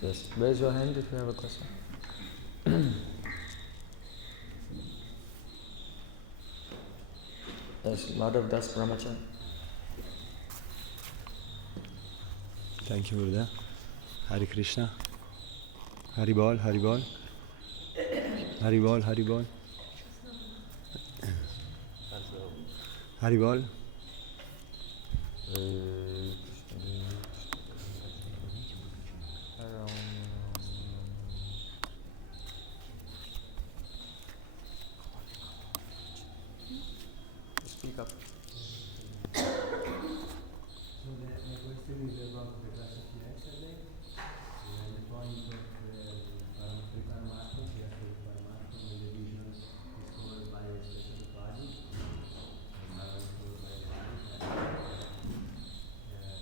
Yes, raise your hand if you have a question. Yes, Madhav Das Brahmachan. Thank you, Vrinda. Hare Krishna. Hari Bol, Hari Bol. Hari Bol, Hari Bol. Hari Bol. Speak up. So the question is about the class of yesterday. And the point of the Paramatma, the actual Paramatma, and the vision is caused by a special body, and Bhagavan is caused by a body.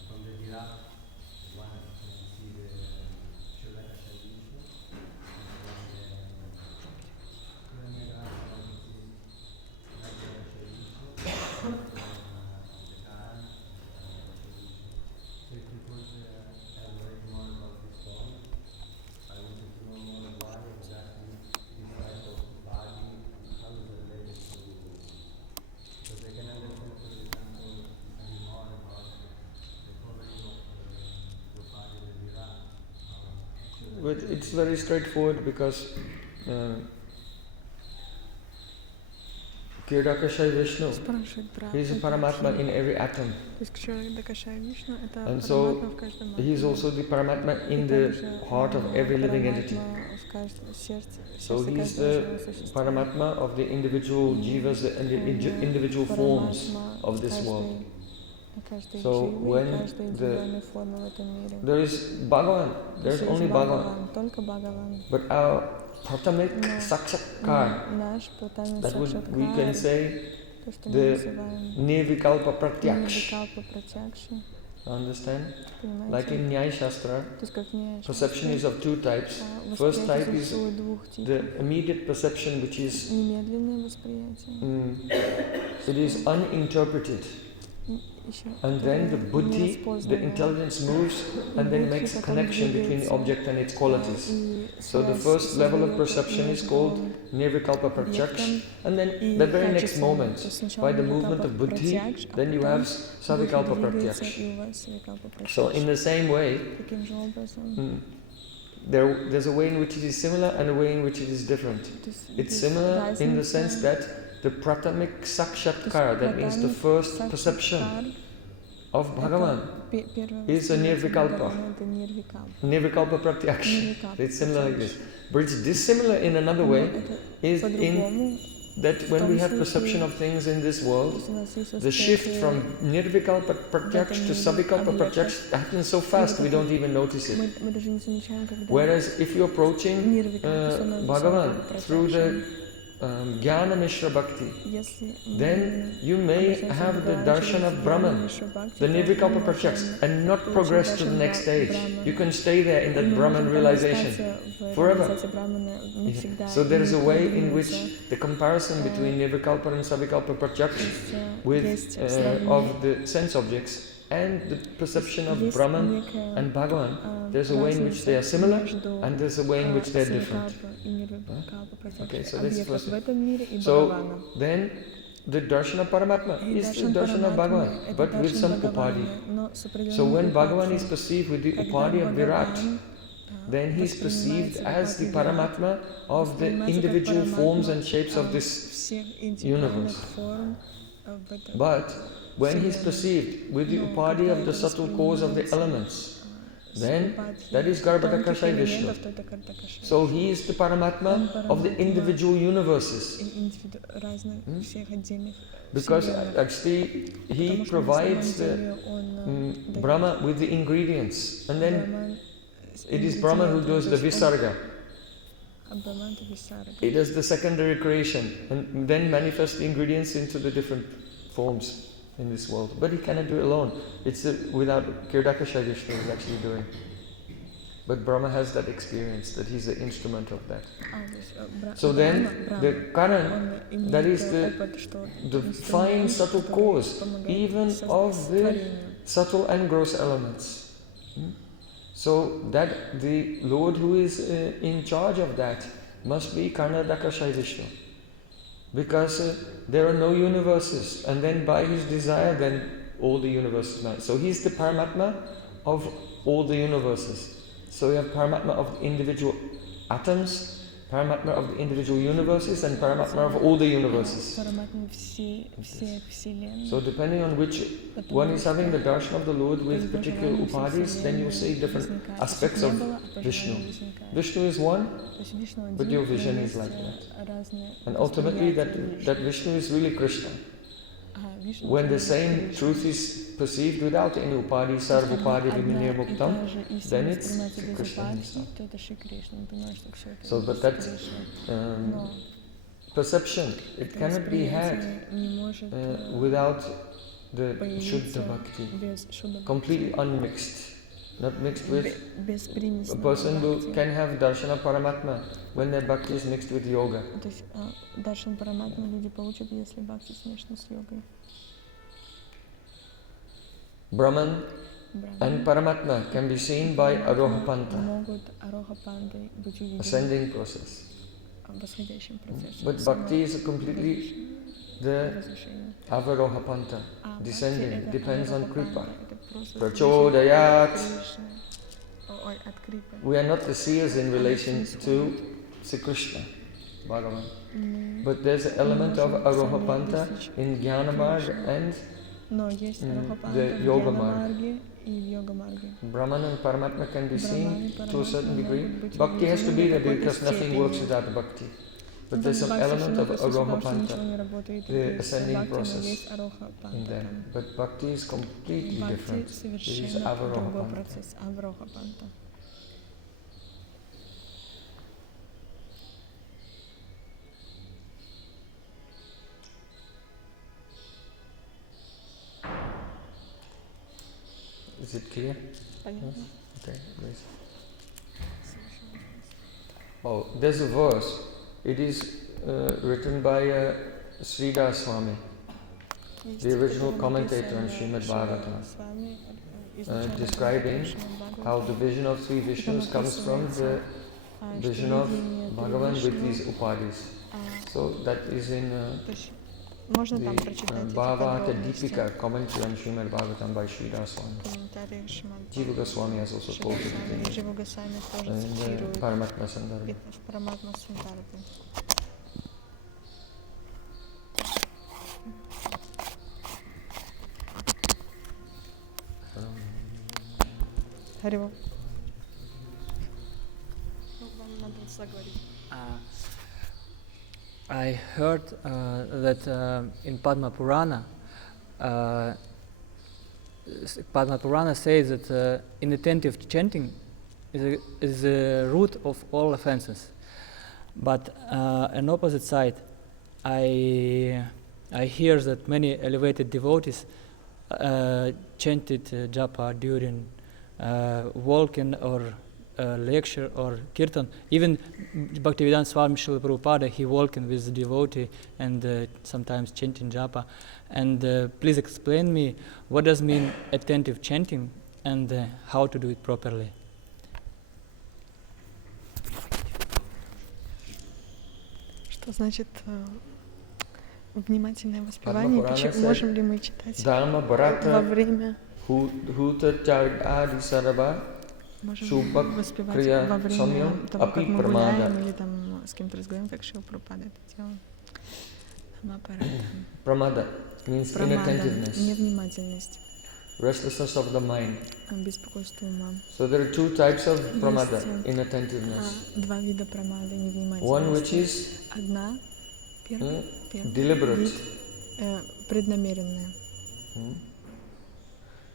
From the giraffe, one can see the Shodakasha Vishnu, and from the Raghavana, one can see Raghavana Vishnu. So if you could elaborate more about this point, I wanted to know more why exactly this type of body, how is it related to, because I can understand, for example, maybe more about the covering of the body that we run. But it's very straightforward because Kiradakasha Vishnu, he is a Paramatma in every atom. And so he is also the Paramatma in the heart of every living entity. So he is the Paramatma of the individual jivas and the individual forms of this world. So when there is Bhagavan, there is only Bhagavan. But our pratamic sakshakar, that would, we can say, the nirvikalpa pratyaksha. Understand? Like in Nyaya Shastra, perception is of two types. First type is the immediate perception, which is it is uninterpreted. And then the buddhi, the intelligence moves and then makes a connection between the object and its qualities. So the first level of perception is called nirvikalpa pratyaksha, and then the very next moment, by the movement of buddhi, then you have savikalpa pratyaksha. So in the same way, there's a way in which it is similar and a way in which it is different. It's similar in the sense that the pratamic sakshatkara, that means the first perception of Bhagavan, is a nirvikalpa. Nirvikalpa pratyaksha. It's similar like this. But it's dissimilar in another way, is in that when we have perception of things in this world, the shift from nirvikalpa pratyaksha to savikalpa pratyaksha happens so fast we don't even notice it. Whereas if you're approaching Bhagavan through the Jnana Mishra Bhakti, then you may have the darshan of Brahman, the nirvikalpa pratyaksha, and not progress to the next stage. You can stay there in that Brahman realization forever. So there is a way in which the comparison between nirvikalpa and savikalpa pratyaksha with of the sense objects and the perception of Brahman and Bhagavan, there's a way in which they are similar and there's a way in which they are different. Okay, so this is first. So then the darshan of Paramatma is the darshan of Bhagavan, but with some upadhi. So when Bhagavan is perceived with the upadhi of Virat, then he is perceived as the Paramatma of the individual forms and shapes of this universe. But when he is perceived with the upadhi of the subtle cause of the elements, then that is Garbhodakasha Vishnu. So he is the Paramatma of the individual universes. Because actually he provides the Brahma with the ingredients, and then it is Brahma who does the Visarga. It is the secondary creation and then manifests the ingredients into the different forms in this world. But he cannot do it alone. It's without Kiradakasha Vishnu is actually doing. But Brahma has that experience, that he's the instrument of that. So then the Karan, that is the fine subtle cause, even of the subtle and gross elements. So that the Lord who is in charge of that must be Karnadakashai Vishnu. Because there are no universes, and then by his desire then all the universes now. So he's the Paramatma of all the universes. So we have Paramatma of the individual atoms, Paramatma of the individual universes, and Paramatma of all the universes. So depending on which one is having the darshan of the Lord with particular upadhis, then you'll see different aspects of Vishnu. Vishnu is one, but your vision is like that. And ultimately that Vishnu is really Krishna. When the same truth is perceived without any upadhi, sarva upadhi viminir muktam, then it's Krishna himself. So, but that perception, it cannot be had without the Shuddha Bhakti, completely unmixed, not mixed with. A person who can have darshana Paramatma when their Bhakti is mixed with yoga. Даршан Параматму люди получат, если бхакти смешно с йогой. Brahman and Paramatma can be seen by Arohapanta, ascending process. But Bhakti is completely the Avarohapanta, descending, depends on Kripa. Prachodayat. We are not the seers in relation to Sri Krishna, Bhagavan. But there's an element of Arohapanta in Jnana Marga and the Yoga Marga. Brahman and Paramatma can be seen to a certain degree. Bhakti has to be there because nothing works without Bhakti. But there's some element of Arohapanta, the ascending process in there. But Bhakti is completely different. It is Avarohapanta. Is it clear? Okay, please. Oh, there's a verse. It is written by Sridhar Swami, the original commentator on Srimad Bhagavatam, describing how the vision of three Vishnus comes from the vision of Bhagavan with these upadhis. So that is in the Bhava Dipika commentary on Srimad Bhagavatam by Sridhar Swami. Jiva Goswami has also quoted it in the Paramatma Sandarbha. Haribol. I heard that in Padma Purana says that inattentive chanting is the root of all offenses. But on opposite side, I hear that many elevated devotees chanted japa during walking or lecture or kirtan. Even Bhaktivedanta Swami Srila Prabhupada, he walking with the devotee and sometimes chanting japa. And please explain me what does mean attentive chanting and how to do it properly. Что значит внимательное воспевание? Можем ли мы читать во время? Можем воспевать во время того, как мы гуляем или там с кем-то разговариваем, как Шрила Прабхупада это делал. Pramada means inattentiveness, невнимательность, restlessness of the mind. Беспокойство ума. So there are two types of pramada, inattentiveness. Два вида прамады, невнимательности. One which is одна, первый deliberate, вид, преднамеренная.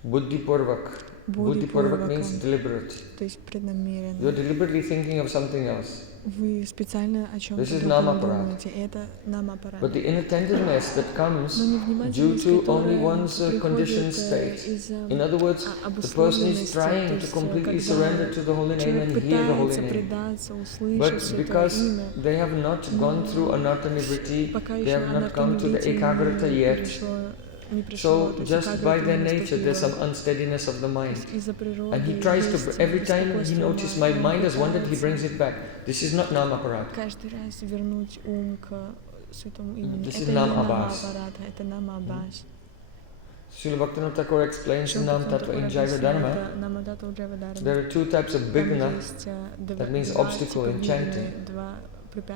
Buddhipurvak. Buddhipurvak means deliberate. То есть преднамеренно. You're deliberately thinking of something else. Вы специально о чем-то думаете. Это намапарада. But the inattentiveness that comes due to only one's conditioned state. In other words, the person is trying to completely surrender to the holy name and hear the holy name. But because they have not gone through anartha-nivritti, they have not come to the ekagrata yet, So just by their nature, there's some unsteadiness of the mind. And he tries to, every time he notices my mind has wandered, he brings it back. This is not nam aparadha. This is nam abhasa. Srila Bhaktivinoda Thakur explains in Nam Tattva in Jaiva Dharma, there are two types of bigna, that means obstacle in chanting.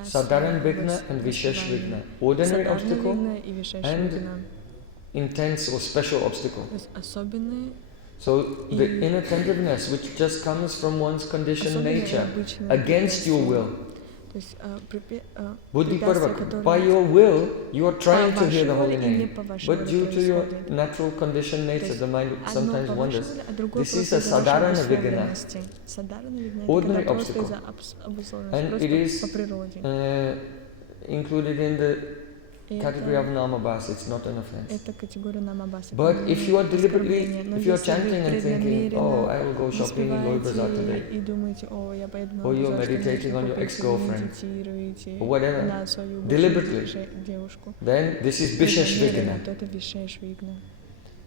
Sadharan bigna and vishesh bigna. Ordinary obstacle and intense or special obstacle. So the inattentiveness which just comes from one's conditioned nature, against your will. Buddhi parvaka, by your will, you are trying to hear the holy name, but due to your natural conditioned nature, the mind sometimes wanders. This is a sadharana vigana, ordinary obstacle, and it is included in the category of namabhasa. It's not an offense. But if you are deliberately, if you are chanting and thinking, oh, I will go shopping in Loy Bazaar today, or you are meditating on your ex-girlfriend, or whatever, deliberately, then this is vishesh vigna.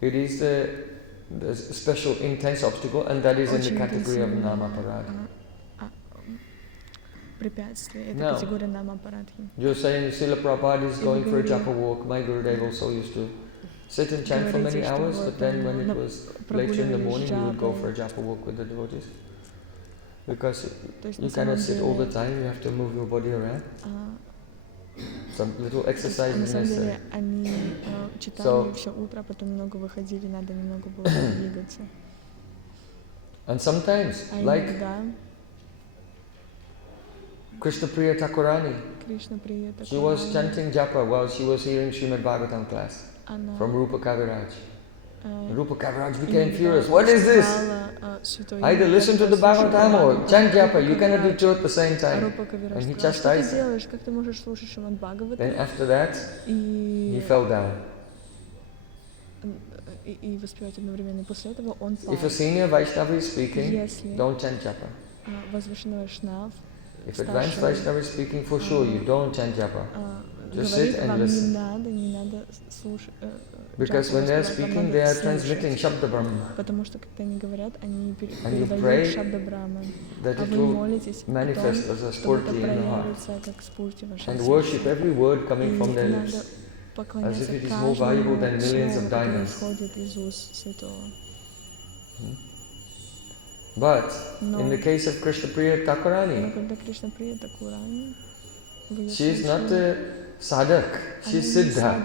It is the special intense obstacle, and that is in the category of namaparada. Now, you're saying Srila Prabhupada is going for a japa walk. My Gurudev also used to sit and chant for many hours, but then when it was later in the morning, he would go for a japa walk with the devotees. Because you cannot sit all the time, you have to move your body around. Some little exercise is necessary. So, and sometimes, like Krishna Priya Thakurani, she was chanting japa while she was hearing Srimad Bhagavatam class from Rupa Kaviraj. Rupa Kaviraj became furious. What is this? Either listen to the Bhagavatam or chant japa. You cannot do two at the same time. And he chastised her. Then after that, he fell down. If a senior Vaishnava is speaking, don't chant japa. If advanced Vaishnava is speaking, for sure you don't chant japa. Just sit and listen. Because when they are speaking, they are transmitting Shabda Brahma. And you pray that it will manifest as a spurti in the heart. And worship every word coming from their lips, as if it is more valuable than millions of diamonds. But in the case of Krishna Priya Thakurani, she is not a sadhak, she is siddha.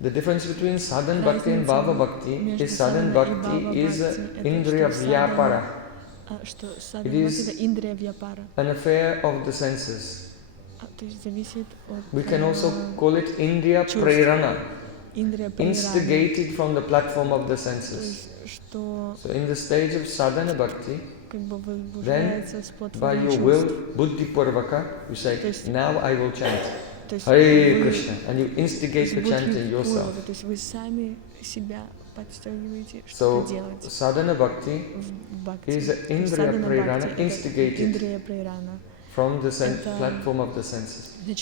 The difference between sadhan bhakti and bhava bhakti is sadhan bhakti is indriya vyapara. It is an affair of the senses. We can also call it indriya prerana, instigated from the platform of the senses. So in the stage of sadhana bhakti, then by your will, buddhi parvaka, you say, now I will chant Hare Krishna, and you instigate the chanting yourself. So sadhana bhakti is indriya prerana, instigated from the platform of the senses. But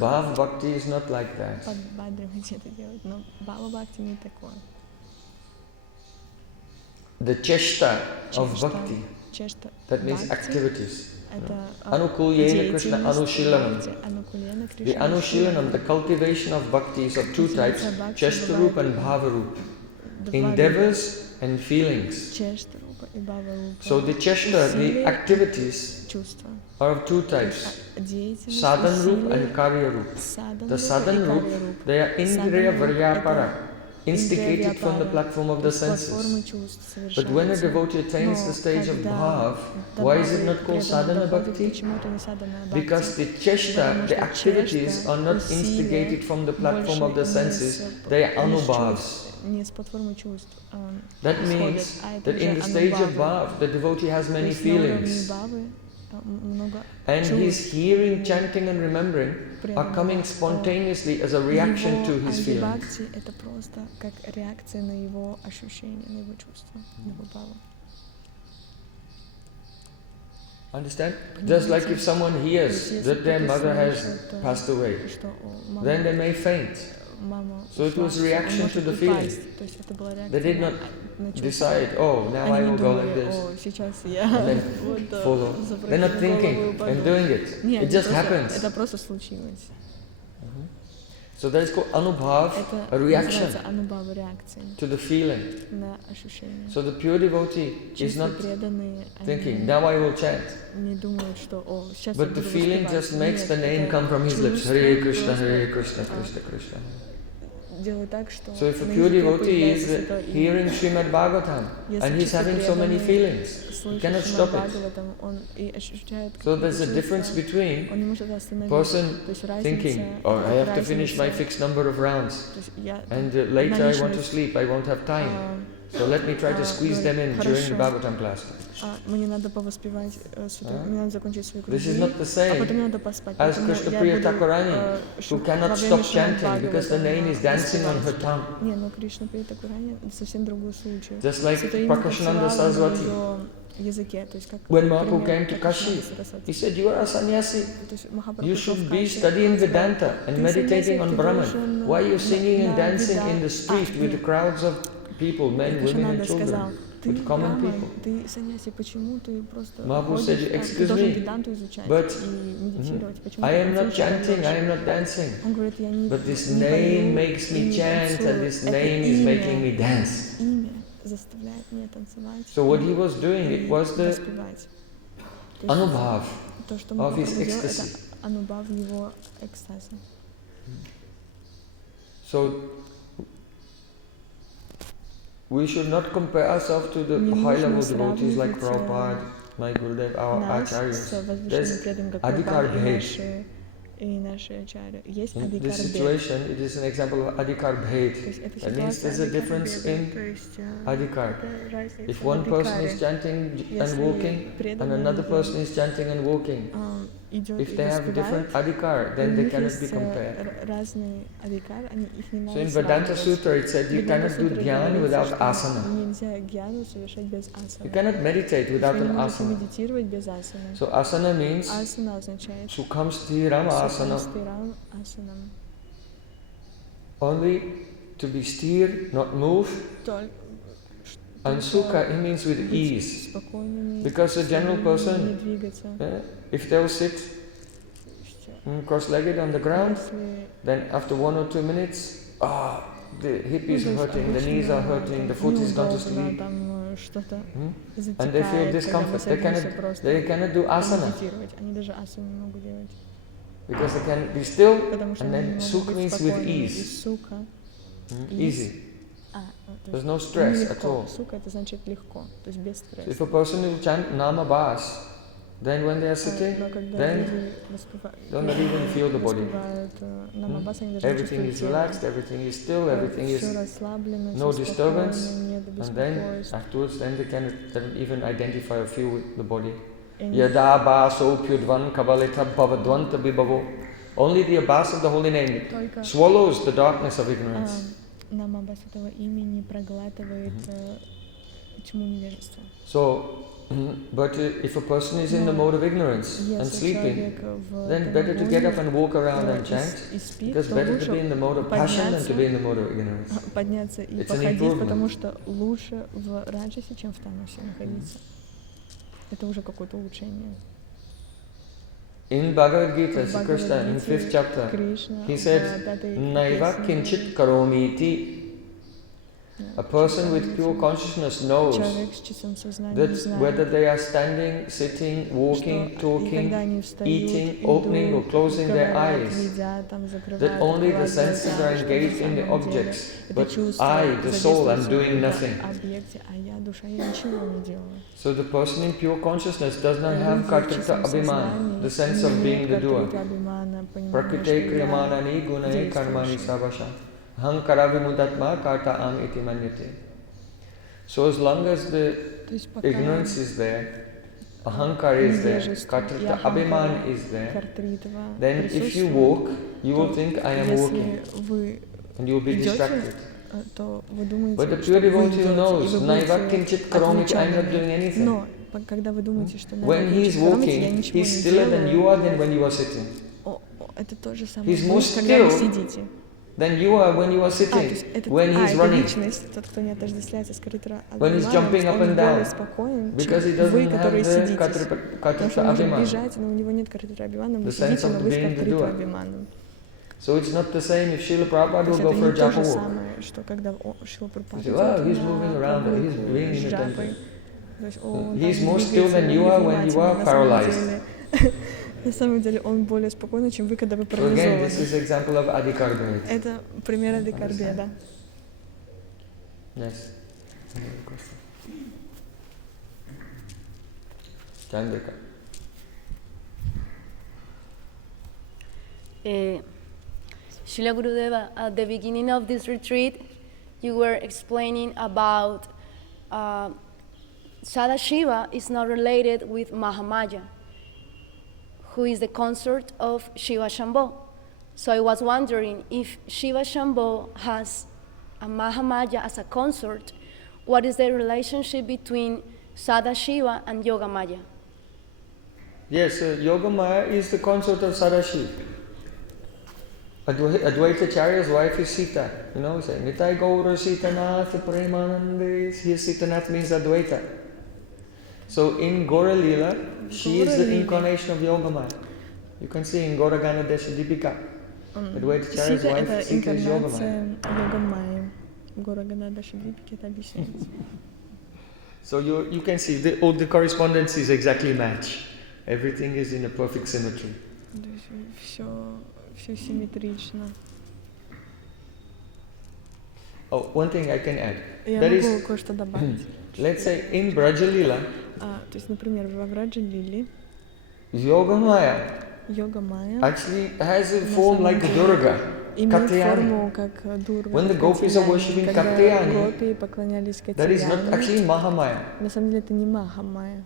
bhava bhakti is not like that. The cheshta of bhakti, that means activities. Anukulyena Krishna Anushilanam. The Anushilanam, the cultivation of bhakti is of two types, cheshtarup and bhavarup. Endeavors and feelings. So the cheshta, the activities, are of two types, sadhanrup and karyarup. The sadhanrup, they are indriya varyapara, instigated from the platform of the senses. But when a devotee attains the stage of bhav, why is it not called sadhana bhakti? Because the cheshta, the activities, are not instigated from the platform of the senses, they are anubhavs. That means that in the stage of bhav, the devotee has many feelings. And his hearing, chanting and remembering are coming spontaneously as a reaction to his feelings. Understand? Just like if someone hears that their mother has passed away, then they may faint. So it was reaction to the feeling. They did not decide, oh, now I will go like this, and then follow. They're not thinking and doing it. It just happens. So that is called anubhav, a reaction to the feeling. So the pure devotee is not thinking, now I will chant. But the feeling just makes the name come from his lips. Hare Krishna, Hare Krishna, Krishna Krishna. So if a pure devotee is hearing Srimad Bhagavatam and he's having so many feelings, he cannot stop it. So there's a difference between person thinking, oh, I have to finish my fixed number of rounds, and later I want to sleep, I won't have time. So let me try to squeeze them in during the Bhagavatam class. This is not the same as Krishna Priya Thakurani, who cannot stop chanting because the name is dancing on her tongue. Just like Prakashananda Saraswati. When Mahaprabhu came to Kashi, he said, you are a sannyasi. You should be studying Vedanta and meditating on Brahman. Why are you singing and dancing in the street with crowds of people, men, women and children, with common people? Mahaprabhu said, excuse me, but I am not chanting, I am not dancing, but this name makes me chant and this name is making me dance. So what he was doing, it was the anubhav of his ecstasy. So we should not compare ourselves to the high-level devotees like Prabhupada, my Gurudev, our acharyas. There's adhikar bhed. In this situation, it is an example of adhikar bhed. That means there's a difference in adhikar. If one person is chanting and walking, and another person is chanting and walking, if they have different adhikar, then they cannot be compared. So in Vedanta Sutra it said you cannot do dhyana without asana. You cannot meditate without an asana. So asana means sukham sthiram asana. Only to be sthir, not move. And sukha, it means with ease. Because a general person, if they'll sit cross-legged on the ground, then after 1 or 2 minutes, the hip is hurting, the knees are hurting, the foot is gone to sleep. And they feel discomfort. They cannot do asana. Because they can be still, and then sukha means with ease. Easy. There's no stress at all. So if a person will chant nama bhas, then when they are sitting, then they don't even feel the body. Everything is relaxed, everything is still, everything is no disturbance, and then afterwards, then they cannot even identify or feel the body. Yada bhaso pyudvan kabalita bhavadvanta vibhavo. Only the abhasa of the holy name swallows the darkness of ignorance. So, but if a person is in the mode of ignorance and sleeping, then better to get up and walk around and chant, because better to be in the mode of passion than to be in the mode of ignorance. It's an improvement. In Bhagavad Gita, Krishna, in 5th chapter, he said, Naiva kinchit karomiti. A person with pure consciousness knows that whether they are standing, sitting, walking, talking, eating, opening or closing their eyes, that only the senses are engaged in the objects, but I, the soul, am doing nothing. So the person in pure consciousness does not have kartrita abhiman, the sense of being the doer. Prakrite kriyamanani gunai karmani savasha. Hankara vimudatma karta am iti manyate. So as long as the ignorance is there, ahankara is there, kartrita abhiman is there, then if you walk, you will think I am walking, and you will be distracted. But the pure devotee knows, naiva kinchit karomiti, I am not doing anything. когда вы думаете, что надо when he is walking, he's stiller than you are than when you are sitting. Это то же самое, He's more когда вы still сидите. than you are when you are sitting, when he's это running, личность, тот, кто не отождествляется с Критра when he's jumping up он and более down, спокоен, because he чем вы, doesn't have которые the сидите. Потому что он может Abhimana, бежать, но у него нет Критра Абхимана, вы the sense сидите, of но вы с being the Критра doer. Абхиманом. So it's not the same if Srila Prabhupada То will есть go это for a не то japa же walk. самое, что когда Шрила Прабхупада You say, oh, идет he's moving на around, he's прогулку being с джапой. inattention. То есть он He's там more still двигается, than он you are when you are невнимательный. paralyzed. На самом деле он более спокойный, чем вы, когда вы So again, this парализованы. is example of adhikarbhed. Это пример адикарбеда. Yes. Chandrika. Srila Gurudeva, at the beginning of this retreat, you were explaining about Sadasiva is not related with Mahamaya, who is the consort of Shiva Shambho. So I was wondering if Shiva Shambho has a Mahamaya as a consort, what is the relationship between Sadasiva and Yogamaya? Yes, Yogamaya is the consort of Sadashiva. Advaita Charya's wife is Sita. You know, we say, Nitai Gaura Sita Nath Premanande. Here Sita Nath means Advaita. So in Gaura Lila, she is the incarnation of Yogamaya. You can see in Gaura Gana Desha Dipika. Advaita Charya's wife, Sita is Yogamaya. So you can see all the correspondences exactly match. Everything is in a perfect symmetry. Все симметрично. Oh, one thing I can add. Я That могу is, кое-что добавить. let's say in Braja Lila, То есть, например, во Враджа Лили Yogamaya Yogamaya actually has a form like Durga, имеет форму Katyayani. как Дурга. When the gopis are worshipping Когда Katyayani, гопи поклонялись that is not actually Катьяне, Mahamaya. на самом деле это не Махамая.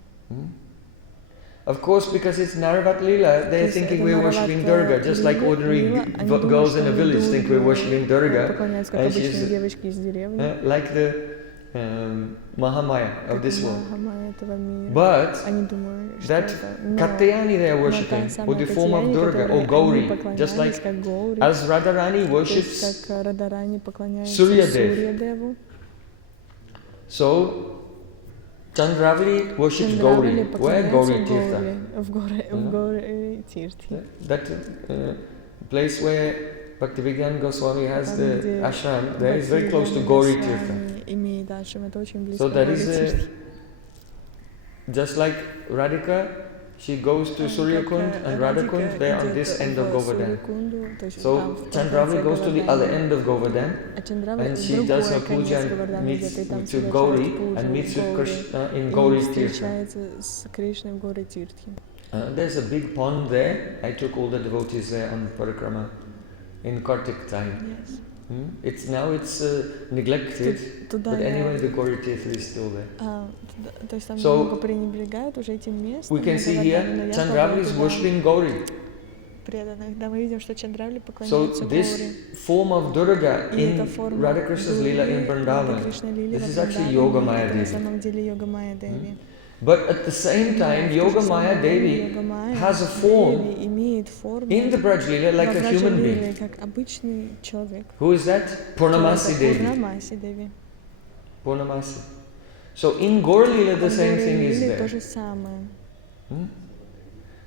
Of course, because it's Naravat Lila, they're thinking we're worshipping Durga, just like ordinary girls in a village think we're worshipping Durga, and she's like the Mahamaya of this world. But that Katyayani they are worshipping, or the form of Durga, or Gauri, just like as Radharani worships Surya Dev. So Chandravali worships Gauri. Where? Gauri Tirtha. That place where Bhaktivedanta Goswami has the ashram, there is very close to Gauri Tirtha. So that is just like Radhika, she goes to Suryakund and Radhakund, they are on this end of Govardhan. So Chandravali goes to the other end of Govardhan and she does her puja and meets to Gauri and meets with Krishna in Gauri Tirtha. There's a big pond there. I took all the devotees there on Parikrama in Kartik time. Yes. It's neglected, but anyway the Gauri Tirtha is still there. So we can see here Chandravali is worshipping Gauri. So this form of Durga in Radha Krishna's Leela in Vrindavan, this is actually Yogamaya Devi. But at the same time, Yogamaya Devi has a form in the Braj Leela like a human being. Who is that? Purnamasi Devi. Purnamasi. So in Gaur Leela the same thing is there.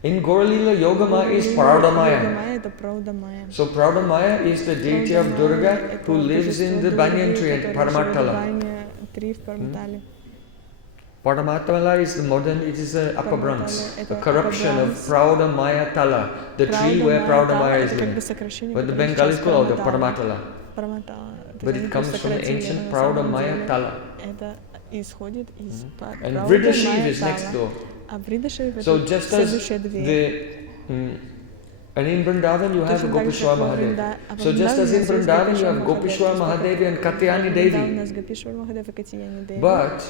In Gaur Leela, Yogamaya is Paradamaya. So Paradamaya is the deity of Durga who lives in the banyan tree at Paramatma. Paramatma is the modern, it is a Apabrams, a corruption of Praudamaya Tala, the tree where Praudamaya is living. But the Bengalis call it Paramatala. But it comes from the ancient Praudamaya Tala. And Vrinda Shiv is next door. So just as and in Vrindavan you have Gopishwar Mahadev. So just as in Vrindavan you have Gopishwar Mahadev and Katyayani Devi. But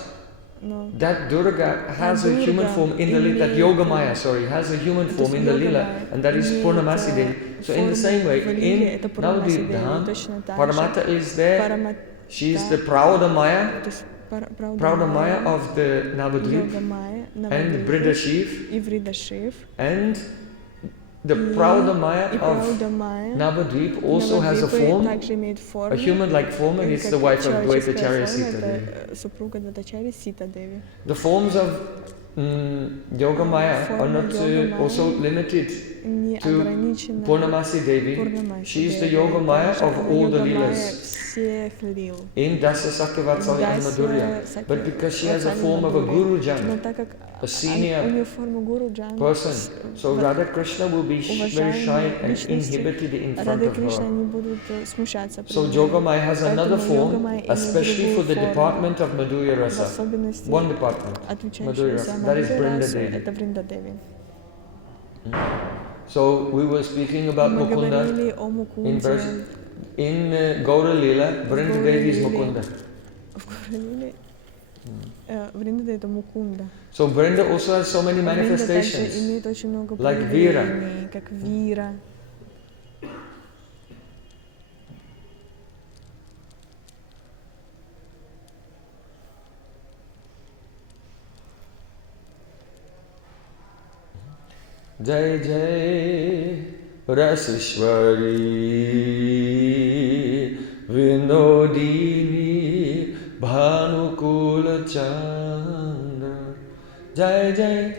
that Durga has a human form in the Lila, that Yogamaya, has a human form in the Lila, and that is Purnamasi Devi. So in the same way, in Navadvip Dham, Paramatma is there, she is the Praudamaya, Praudamaya of the Navadvip and Vrinda and the Praudamaya of Navadvip also has a form, a human-like form, and it's the wife of Dvaitacharya Sita Devi. The forms of Yogamaya are not also limited to Purnamasi Devi. She is the Yogamaya of all the lilas in Dasa Sakyavatsalya and Madhurya. But because she has a form of a Gurujan, a senior person, so Radha Krishna will be very shy and inhibited in front of her. So Yogamaya has another form, especially for the department of Madhurya Rasa. One department, Madhurya Rasa, that is Vrinda Devi. So we were speaking about Mukunda in Gaura Lila, Vrinda Devi is Mukunda. So Vrinda also has so many manifestations, like Vira. Jai Jai Rasishwari Vinodini Bhanukula Chandra. Jai Jai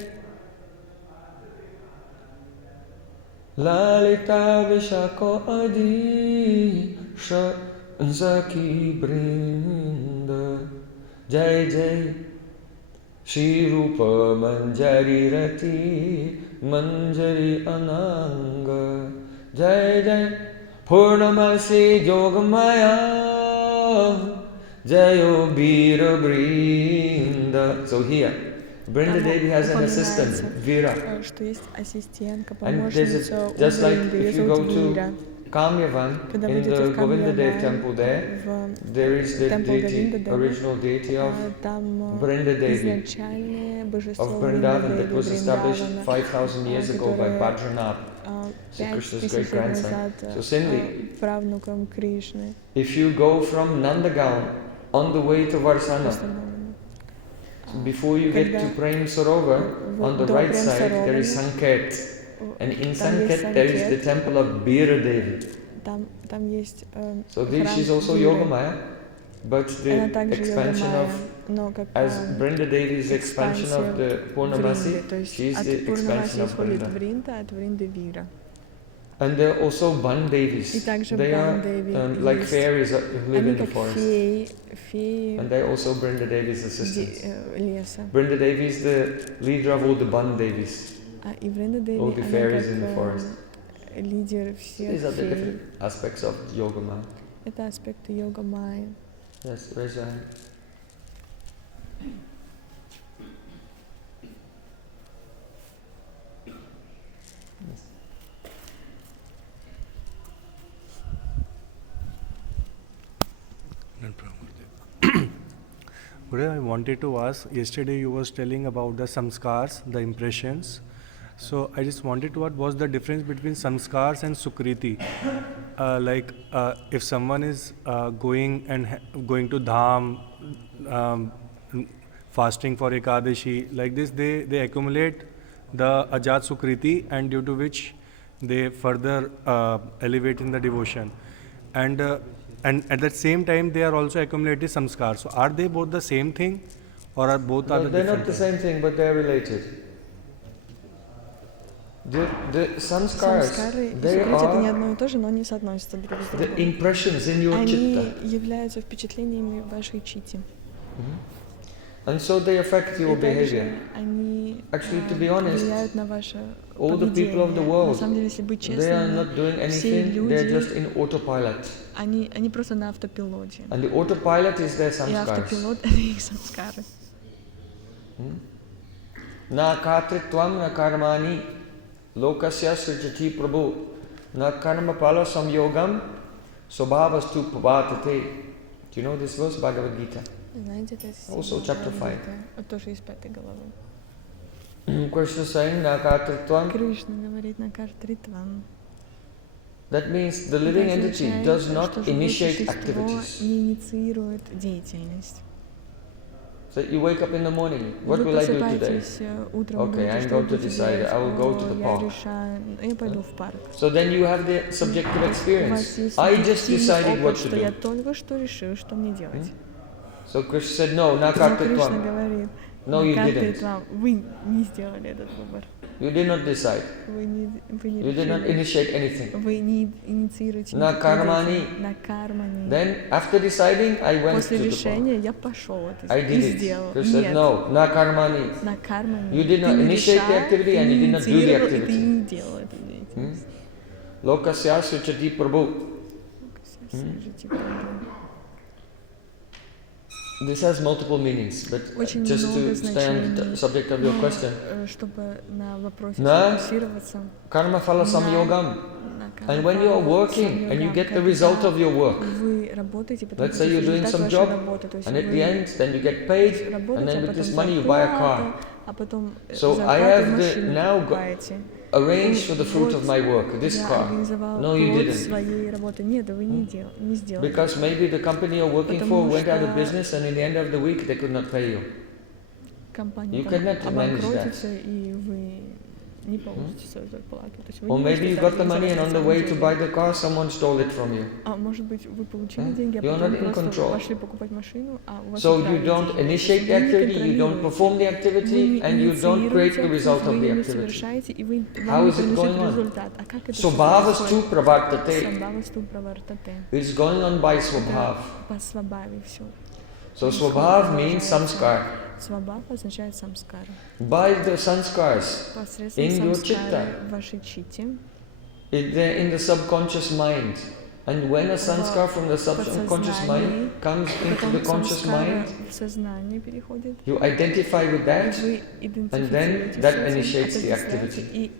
Lalita Vishako Adi Zaki Brinda. Jai Jai Shri Rupa Manjari Rati Manjari Ananga. Jai Jai Purnamasi Yogamaya Jayo Vira Vrinda. So here Vrinda Devi has an assistant, Vira. And there's just like if you go to Kamyavan, in the Govinda Dev temple there is the deity, original deity of Vrinda Devi of Vrindavan that was established 5,000 years ago by Bhadranath, Sri Krishna's great grandson. So Cindy, if you go from Nandagaon on the way to Varsana, before you get to Prem Sarovar, on the right side there is Sanket. And in Sanket there is the temple of Bira Devi. So this is also Yogamaya, but the expansion of, as Vrinda Devi's expansion of the Purnamasi, she is the expansion of Vrinda. And there are also Ban Devis. They are like fairies that live in the forest. And they are also Vrinda Devi's assistants. Vrinda Devi is the leader of all the Ban Devis. All the fairies in the forest. These are the different aspects of Yogamaya. Yes, raise your hand. Yes. Gurudev, I wanted to ask, yesterday you was telling about the samskaras, the impressions. So I just wanted to ask, what's the difference between samskaras and sukriti? If someone is going to dham, fasting for Ekadashi, like this, they accumulate the ajat sukriti, and due to which they further elevate in the devotion. And at the same time, they are also accumulating samskars. So are they both the same thing, or are both no, are the they're different not the things? same thing, but they're related. The samskaras, they are the impressions in your chitta. And so they affect your behavior. Actually, to be honest, all the people of the world, they are not doing anything, they are just in autopilot. And the autopilot is their samskaras. Na katritvam na karmani lokasya srijati prabhu na karma pala samyogam svabhavastu pavatate. Do you know this verse, Bhagavad Gita? Also chapter 5. Krishna saying na katritvam. That means the living entity does not initiate activities. So you wake up in the morning. What will I do today? Okay, I'm going to decide. I will go to the park. So then you have the subjective experience. I just decided what to do. So Krishna said, no, na kartitvam. No, you didn't. You did not decide. You did not initiate anything. Na karmani. Then after deciding, I went to the park. I did it. Krishna said, no, na karmani. You did not initiate the activity and you did not do the activity. Lokasya suchati prabhu. This has multiple meanings, but just to stay on the subject of your question. Na karma phala samyogam. And when you are working and you get the result of your work, let's say you're doing some job, and at the end, then you get paid, and then with this money you buy a car. So I have now arranged for the fruit of my work, this car. No, you didn't. Because maybe the company you're working for went out of business and in the end of the week they could not pay you. You cannot manage that. Or maybe you got the money and on the way to buy the car someone stole it from you. You're not in control. So you don't initiate the activity, you don't perform the activity, and you don't create the result of the activity. How is it going on? So bhavas tu pravartate. It's going on by swabhav. So swabhav means samskar. By the samskaras in your chitta, in the subconscious mind. And when a sanskar from the subconscious mind comes into the conscious mind, you identify with that, and then that initiates the activity.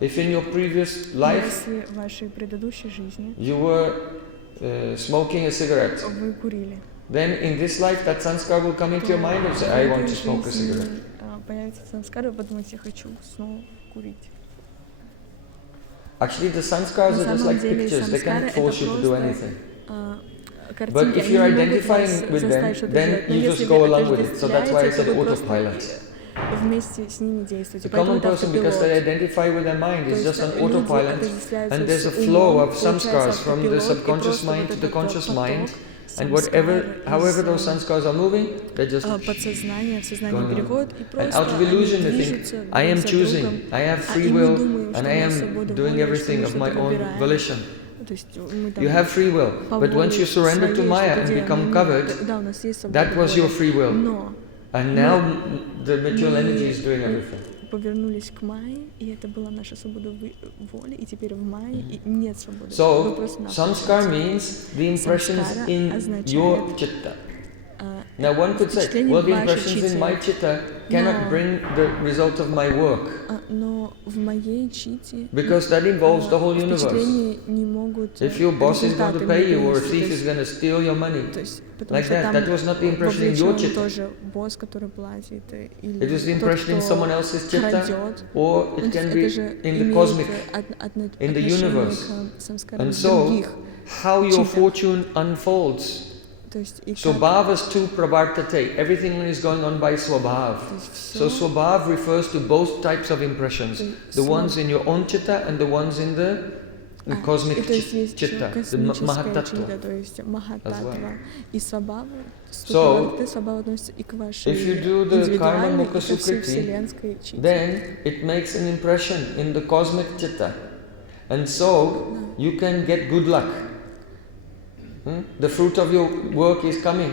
If in your previous life you were smoking a cigarette, then in this life that sanskar will come into your mind and say, I want to smoke a cigarette. Actually the sanskars are just like pictures, they can't force you to do anything. But if you're identifying with them, then you just go along with it. So that's why I said autopilot. The common person, because they identify with their mind, is just on autopilot, and there's a flow of samskars from the subconscious mind to the conscious mind. And however those sanskars are moving, they're just going on. And out of illusion they think, I am choosing, I have free will, and I am doing everything of my own volition. You have free will, but once you surrender to Maya and become covered, that was your free will. And now the material energy is doing everything. So, samskar means the impressions in your chitta. Now one could say, well, the impressions in my chitta cannot bring the result of my work. Because that involves the whole universe. If your boss is going to pay you or a thief is going to steal your money, like that was not the impression in your chitta. It was the impression in someone else's chitta, or it can be in the cosmic, in the universe. And so, how your fortune unfolds. So bhavas tu pravartate, everything is going on by swabhav. So swabhav refers to both types of impressions, the ones in your own chitta and the ones in the cosmic chitta, the mahatattva as well. So, if you do the karma mukha sukriti, then it makes an impression in the cosmic chitta. And so, you can get good luck. The fruit of your work is coming.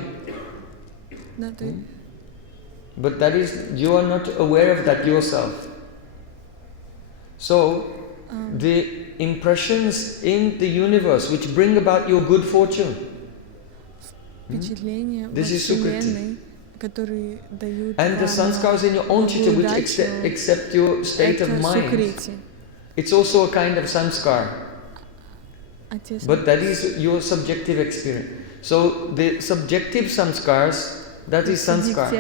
But that is, you are not aware of that yourself. So, the impressions in the universe which bring about your good fortune, this is sukriti. And the sanskars in your own chitta which accept your state of mind, it's also a kind of samskar. But that is your subjective experience. So the subjective samskars that is sanskar.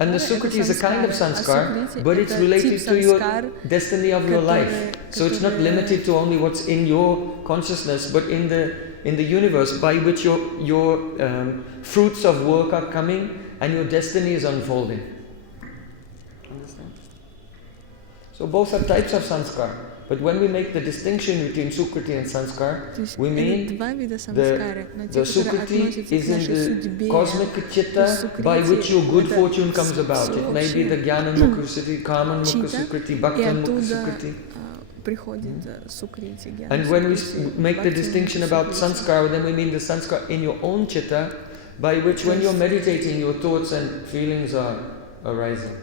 And the sukriti is a kind of sanskar, but it's related to your destiny of your life. So it's not limited to only what's in your consciousness, but in the universe by which your fruits of work are coming and your destiny is unfolding. Understand? So both are types of sanskar. But when we make the distinction between sukriti and sanskar, we mean the sukriti is in the cosmic chitta by which your good fortune comes about. It may be the jnana mukha sukriti, kama mukha sukriti, bhakti mukha sukriti. And when we make the distinction about sanskar, then we mean the sanskar in your own chitta by which when you're meditating, your thoughts and feelings are arising.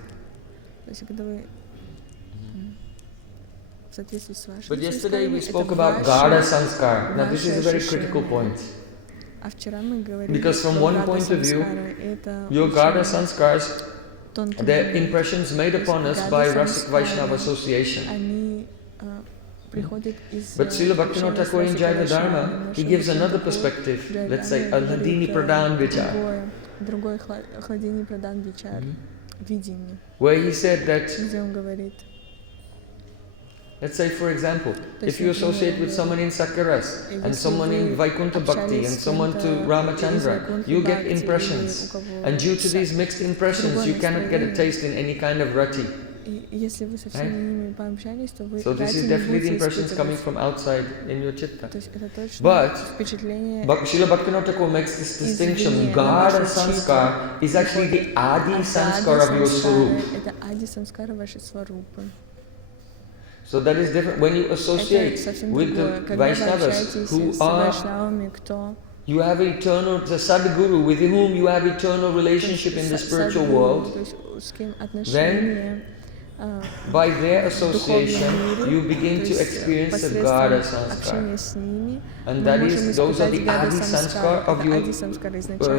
But yesterday we spoke about Gada Sanskar. Now this is a very critical point. Because from one point of view, your Gada Sanskars, they're impressions made upon us by Rasic Vaishnava association. But Srila Bhaktivinoda Thakur in Jaiva Dharma, he gives another perspective, let's say a Hladini Pradhan Vichar. Where he said that, let's say, for example, if you associate with someone in Samskaras and someone in Vaikuntha Bhakti and someone to Ramachandra, you get impressions. And due to these mixed impressions, you cannot get a taste in any kind of rati. Right? So this is definitely the impressions coming from outside in your chitta. But Srila Bhaktivinoda Thakur makes this distinction. Gada Sanskar is actually the Adi Sanskar of your Swarup. So that is different. When you associate with the Vaishnavas who are, you have eternal, the Sadguru with whom you have eternal relationship in the spiritual world, then by their association you begin to experience the Gada Sanskar. And that is, those are the Adi Sanskar of your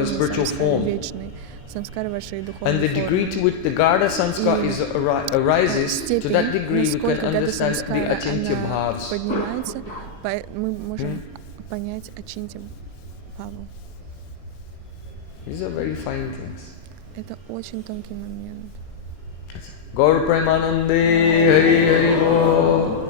spiritual form. And the degree to which the Gada Sanskar arises, to that degree we can understand the achintya bhavas. These are very fine things. Gaur Premanande Hari Hari Bol.